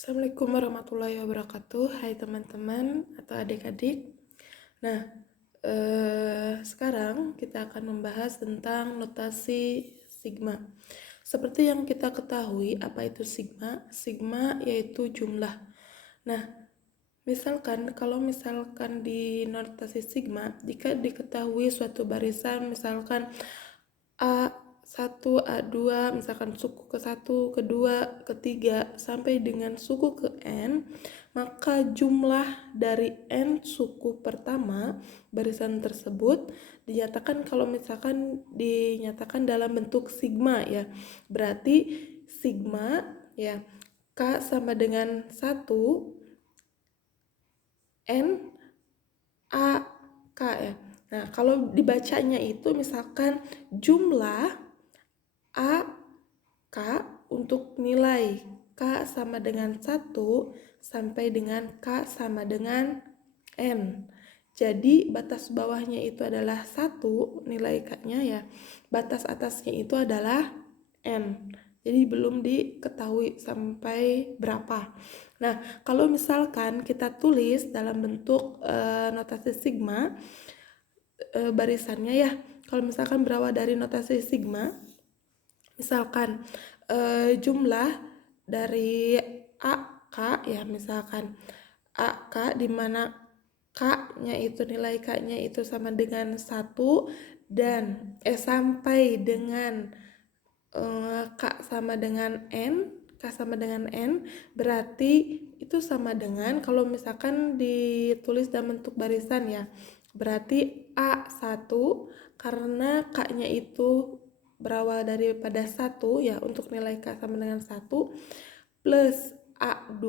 Assalamualaikum warahmatullahi wabarakatuh. Hai teman-teman atau adik-adik. Nah, sekarang kita akan membahas tentang notasi sigma. Seperti yang kita ketahui, apa itu sigma? Sigma yaitu jumlah. Nah, kalau misalkan di notasi sigma, jika diketahui suatu barisan misalkan A1, A2, misalkan suku ke-1, kedua, ketiga, sampai dengan suku ke N, maka jumlah dari N suku pertama barisan tersebut dinyatakan dalam bentuk sigma ya. Berarti sigma ya, K sama dengan 1, N, A, K ya. Nah, kalau dibacanya itu misalkan jumlah A, K untuk nilai K sama dengan 1 sampai dengan K sama dengan N. Jadi batas bawahnya itu adalah 1 nilai K-nya ya. Batas atasnya itu adalah N. Jadi belum diketahui sampai berapa. Nah, kalau misalkan kita tulis dalam bentuk notasi sigma, barisannya ya. Kalau misalkan berawal dari notasi sigma, misalkan jumlah dari AK ya, misalkan AK di mana K-nya itu nilai K-nya itu sama dengan 1 dan sampai dengan K sama dengan N, K sama dengan N, berarti itu sama dengan kalau misalkan ditulis dalam bentuk barisan ya, berarti A1 karena K-nya itu berawal daripada 1 ya, untuk nilai K sama dengan 1, plus A2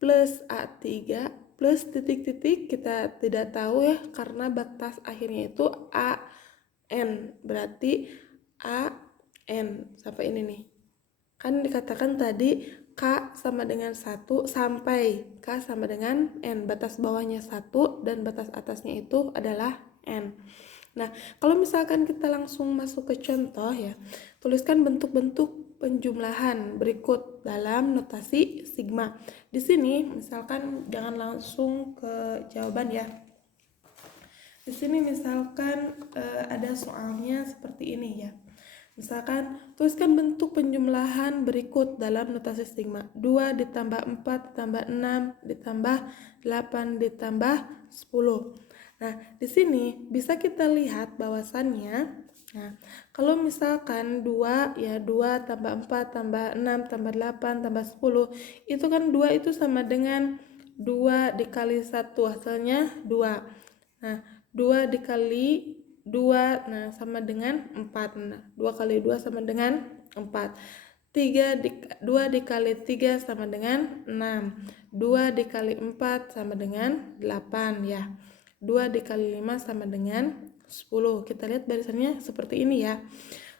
plus A3 plus titik-titik kita tidak tahu ya, karena batas akhirnya itu AN, berarti AN sampai ini nih. Kan dikatakan tadi K sama dengan 1 sampai K sama dengan N, batas bawahnya 1 dan batas atasnya itu adalah N. Nah, kalau misalkan kita langsung masuk ke contoh ya, tuliskan bentuk-bentuk penjumlahan berikut dalam notasi sigma. Di sini misalkan jangan langsung ke jawaban ya. Di sini misalkan ada soalnya seperti ini ya. Misalkan tuliskan bentuk penjumlahan berikut dalam notasi sigma. 2 ditambah 4 ditambah 6 ditambah 8 ditambah 10. Nah, di sini bisa kita lihat bahwasannya, nah, kalau misalkan 2 ya, 2 tambah 4 tambah 6 tambah 8 tambah 10, itu kan 2 itu sama dengan 2 dikali 1, hasilnya 2. Nah, 2 dikali 2, nah sama dengan 4. Nah, 2 kali 2 sama dengan 4. 2 dikali 3 sama dengan 6. 2 dikali 4 sama dengan 8 ya. 2 dikali 5 sama dengan 10. Kita lihat barisannya seperti ini ya.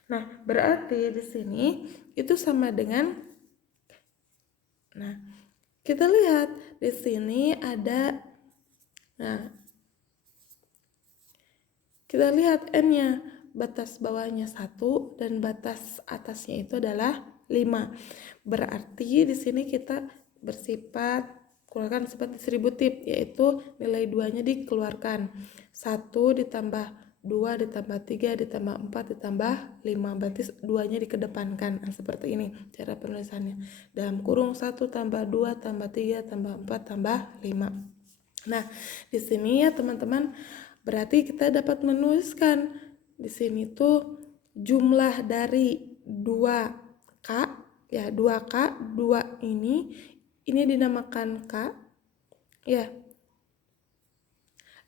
Nah, berarti di sini itu sama dengan, nah, kita lihat di sini ada, nah, kita lihat N-nya, batas bawahnya 1 dan batas atasnya itu adalah 5. Berarti di sini kita keluarkan sifat distributif, yaitu nilai 2-nya dikeluarkan. 1 ditambah 2 ditambah 3 ditambah 4 ditambah 5, berarti 2-nya dikedepankan. Nah, seperti ini cara penulisannya. Dalam kurung 1 tambah 2 tambah 3 tambah 4 tambah 5. Nah, di sini ya teman-teman, berarti kita dapat menuliskan di sini tuh jumlah dari 2K ya, 2K, 2 ini dinamakan K ya.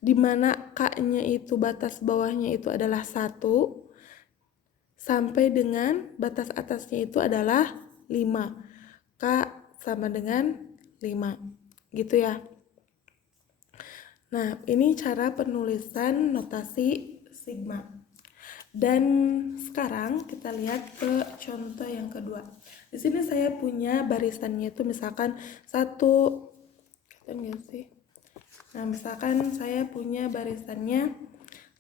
Dimana K-nya itu batas bawahnya itu adalah 1 sampai dengan batas atasnya itu adalah 5. K sama dengan 5. Gitu ya. Nah, ini cara penulisan notasi sigma. Dan sekarang kita lihat ke contoh yang kedua. Di sini saya punya barisannya itu misalkan 1, nah misalkan saya punya barisannya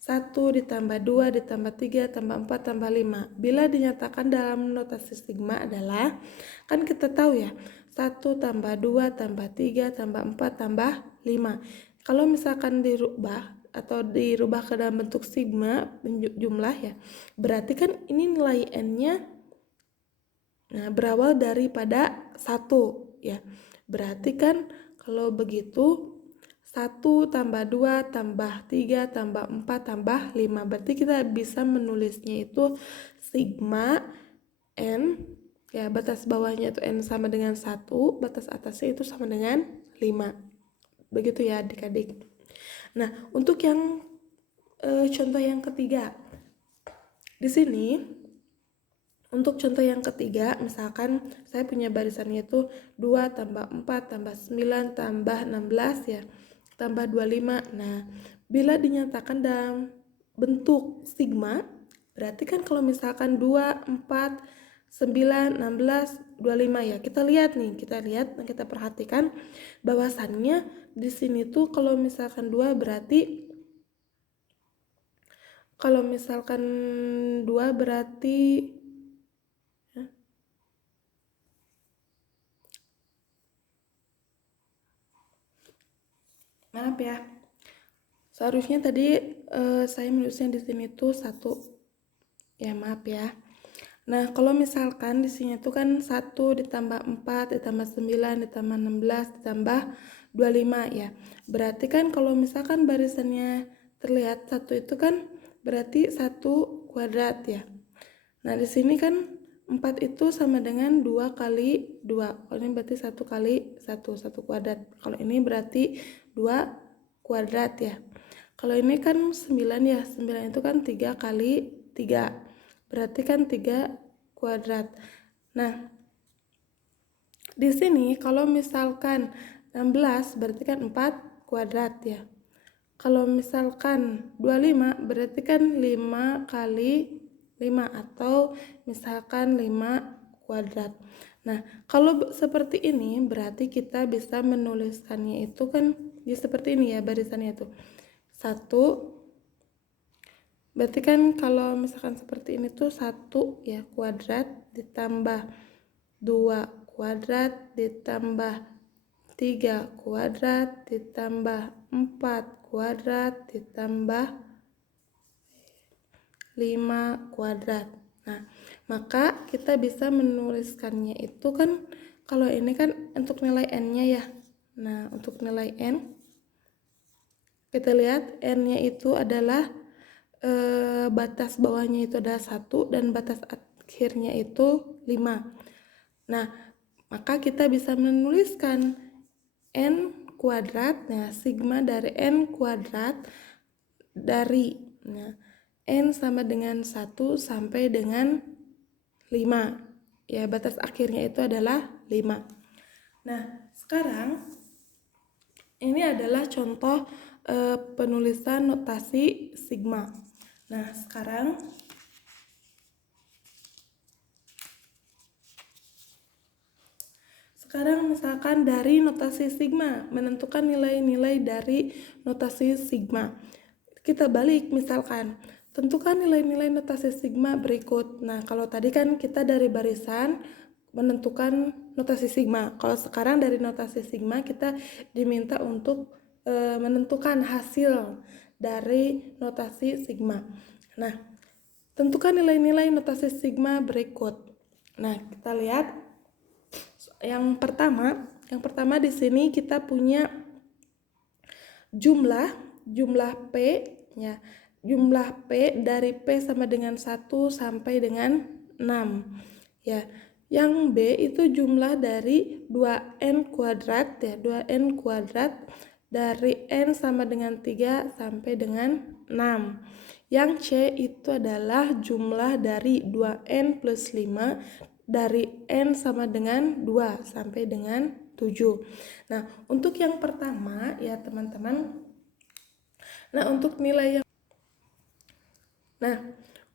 1 ditambah 2 ditambah 3 tambah 4 tambah 5. Bila dinyatakan dalam notasi sigma adalah, kan kita tahu ya, 1 tambah 2 tambah 3 tambah 4 tambah 5. Kalau misalkan dirubah atau dirubah ke dalam bentuk sigma jumlah ya, berarti kan ini nilai n-nya berawal daripada 1 ya. Berarti kan kalau begitu 1 tambah 2 tambah 3 tambah 4 tambah 5. Berarti kita bisa menulisnya itu sigma n, ya batas bawahnya itu n sama dengan 1, batas atasnya itu sama dengan 5. Begitu ya adik-adik. Nah, untuk yang contoh yang ketiga. Di sini untuk contoh yang ketiga, misalkan saya punya barisannya itu 2 tambah 4 tambah 9 tambah 16 ya, tambah 25. Nah, bila dinyatakan dalam bentuk sigma, berarti kan kalau misalkan 2, 4, 9, 16, 25 ya. Kita lihat, kita perhatikan bahwasannya di sini tuh kalau misalkan 2 berarti maaf ya. Seharusnya tadi saya menulisnya di sini tuh 1. Ya, maaf ya. Nah, kalau misalkan di sini tuh kan 1 ditambah 4 ditambah 9 ditambah 16 ditambah 25 ya. Berarti kan kalau misalkan barisannya terlihat 1 itu kan berarti 1 kuadrat ya. Nah, di sini kan 4 itu sama dengan 2 kali 2. Kalau ini berarti 1 kali 1 kuadrat. Kalau ini berarti 2 kuadrat ya. Kalau ini kan 9 ya. 9 itu kan 3 kali 3. Berarti kan 3 kuadrat. Nah, di sini kalau misalkan 16 berarti kan 4 kuadrat ya. Kalau misalkan 25 berarti kan 5 kali 5 atau misalkan 5 kuadrat. Nah, kalau seperti ini berarti kita bisa menuliskannya itu kan seperti ini ya barisannya itu. 1, berarti kan kalau misalkan seperti ini tuh 1 ya kuadrat ditambah 2 kuadrat ditambah 3 kuadrat ditambah 4 kuadrat ditambah 5 kuadrat. Nah, maka kita bisa menuliskannya itu kan kalau ini kan untuk nilai n-nya ya. Nah, untuk nilai n kita lihat n-nya itu adalah batas bawahnya itu adalah 1 dan batas akhirnya itu 5. Nah, maka kita bisa menuliskan n kuadrat. Nah, sigma dari n kuadrat dari n sama dengan 1 sampai dengan 5. Ya, batas akhirnya itu adalah 5. Nah, sekarang ini adalah contoh penulisan notasi sigma. Nah, sekarang misalkan dari notasi sigma, menentukan nilai-nilai dari notasi sigma. Kita balik misalkan, tentukan nilai-nilai notasi sigma berikut. Nah, kalau tadi kan kita dari barisan menentukan notasi sigma. Kalau sekarang dari notasi sigma kita diminta untuk menentukan hasil dari notasi sigma. Nah, tentukan nilai-nilai notasi sigma berikut. Nah, kita lihat yang pertama di sini kita punya jumlah P ya. Jumlah P dari P sama dengan 1 sampai dengan 6 ya. Yang B itu jumlah dari 2n kuadrat ya, 2n kuadrat dari n sama dengan 3 sampai dengan 6. Yang C itu adalah jumlah dari 2n plus 5 dari n sama dengan 2 sampai dengan 7. Nah, untuk yang pertama ya teman-teman.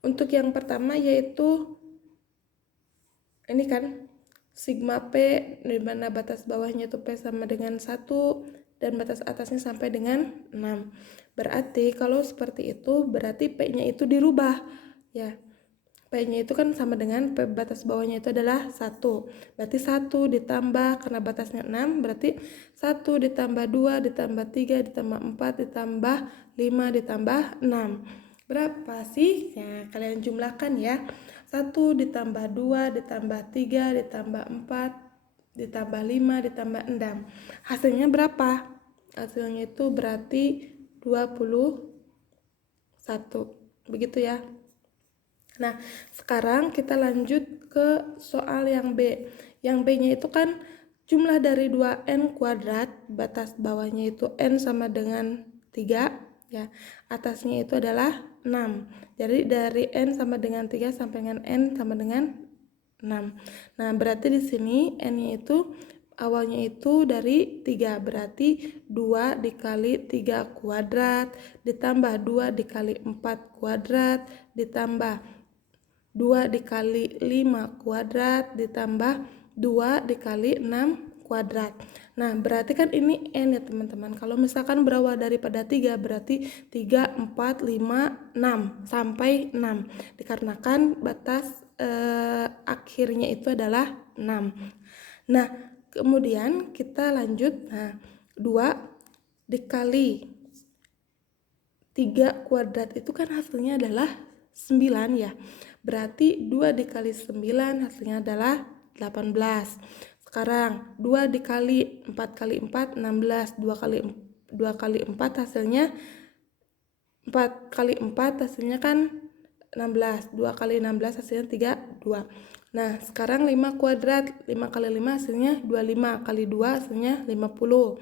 Untuk yang pertama yaitu ini kan sigma P di mana batas bawahnya itu P sama dengan 1, dan batas atasnya sampai dengan 6. Berarti kalau seperti itu berarti P-nya itu dirubah ya. P-nya itu kan sama dengan P batas bawahnya itu adalah 1. Berarti 1 ditambah, karena batasnya 6, berarti 1 ditambah 2 ditambah 3 ditambah 4 ditambah 5 ditambah 6. Berapa sih? Ya, kalian jumlahkan ya. 1 ditambah 2 ditambah 3 ditambah 4 ditambah 5 ditambah 6. Hasilnya berapa? Hasilnya itu berarti 21. Begitu ya. Nah, sekarang kita lanjut ke soal yang B. Yang B-nya itu kan jumlah dari 2n kuadrat, batas bawahnya itu n sama dengan 3, ya. Atasnya itu adalah 6. Jadi dari n sama dengan 3 sampai dengan n sama dengan 6. Nah, berarti di sini n-nya itu awalnya itu dari 3, berarti 2 dikali 3 kuadrat ditambah 2 dikali 4 kuadrat ditambah 2 dikali 5 kuadrat ditambah 2 dikali 6 kuadrat. Nah, berarti kan ini n ya teman-teman. Kalau misalkan berawal daripada 3 berarti 3, 4, 5, 6 sampai 6. Dikarenakan batas akhirnya itu adalah 6. Nah, kemudian kita lanjut. Nah, 2 dikali 3 kuadrat itu kan hasilnya adalah 9 ya. Berarti 2 dikali 9 hasilnya adalah 18. Sekarang 2 dikali 4 kali 4 16. 2 kali 4 hasilnya 4 kali 4 hasilnya kan 16. 2 kali 16 hasilnya 32. Nah, sekarang 5 kuadrat. 5 kali 5 hasilnya 25. Kali 2 hasilnya 50.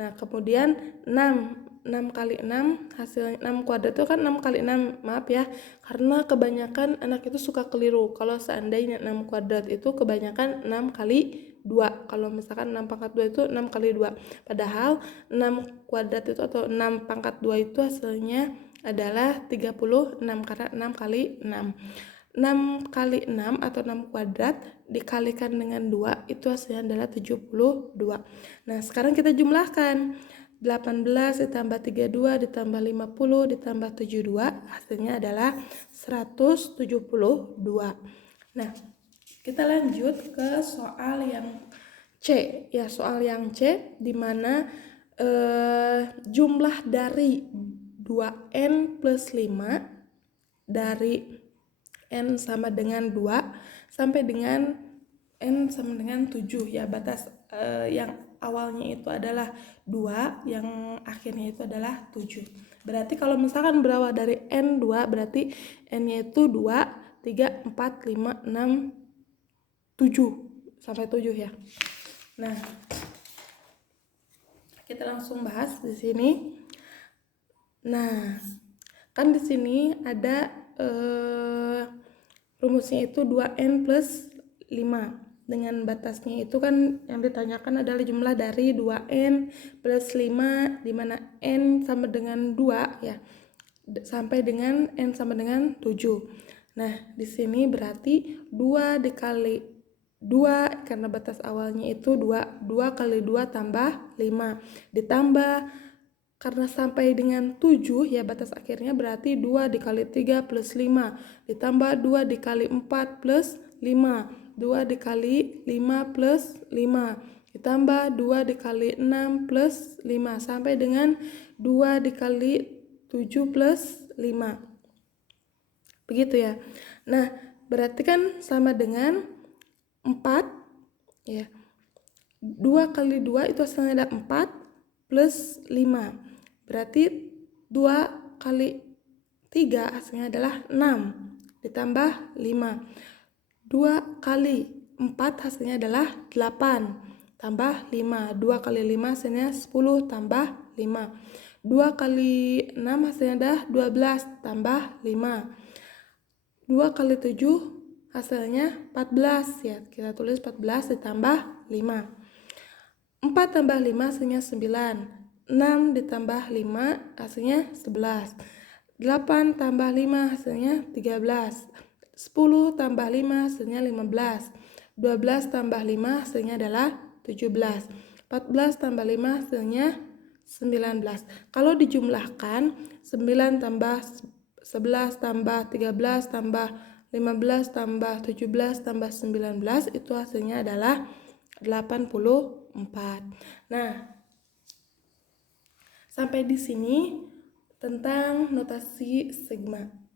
Nah, kemudian 6 kali 6 hasil 6 kuadrat itu kan 6 kali 6, maaf ya, karena kebanyakan anak itu suka keliru. Kalau seandainya 6 kuadrat itu kebanyakan 6 kali 2. Kalau misalkan 6 pangkat 2 itu 6 kali 2. Padahal 6 kuadrat itu atau 6 pangkat 2 itu hasilnya adalah 36 karena 6 kali 6. 6 kali 6 atau 6 kuadrat dikalikan dengan 2 itu hasilnya adalah 72. Nah, sekarang kita jumlahkan. 18 ditambah 32 ditambah 50 ditambah 72 hasilnya adalah 172. Nah, kita lanjut ke soal yang C ya. Soal yang C di mana jumlah dari 2n plus 5 dari n sama dengan 2 sampai dengan n sama dengan 7 ya. Batas yang awalnya itu adalah 2, yang akhirnya itu adalah 7. Berarti kalau misalkan berawal dari n2 berarti n-nya itu 2, 3, 4, 5, 6, 7 sampai 7 ya. Nah, kita langsung bahas di sini. Nah, kan di sini ada rumusnya itu 2n plus 5. Dengan batasnya itu kan yang ditanyakan adalah jumlah dari 2n plus 5 di mana n sama dengan 2 ya. Sampai dengan n sama dengan 7. Nah, di sini berarti 2 dikali 2 karena batas awalnya itu 2. 2 kali 2 tambah 5 ditambah karena sampai dengan 7 ya batas akhirnya berarti 2 dikali 3 plus 5 ditambah 2 dikali 4 plus 5. 2 dikali 5 plus 5 ditambah 2 dikali 6 plus 5 sampai dengan 2 dikali 7 plus 5. Begitu ya. Nah, berarti kan sama dengan 4 ya. 2 kali 2 itu hasilnya ada 4 plus 5. Berarti 2 kali 3 hasilnya adalah 6 ditambah 5. 2 kali 4 hasilnya adalah 8 tambah 5. 2 kali 5 hasilnya 10 tambah 5. 2 kali 6 hasilnya adalah 12 tambah 5. 2 kali 7 hasilnya 14 ya. Kita tulis 14 ditambah 5. 4 tambah 5 hasilnya 9. 6 ditambah 5 hasilnya 11. 8 tambah 5 hasilnya 13. 10 tambah 5 hasilnya 15. 12 tambah 5 hasilnya adalah 17. 14 tambah 5 hasilnya 19. Kalau dijumlahkan 9 tambah 11 tambah 13 tambah 15 tambah 17 tambah 19 itu hasilnya adalah 84. Nah, sampai di sini tentang notasi sigma.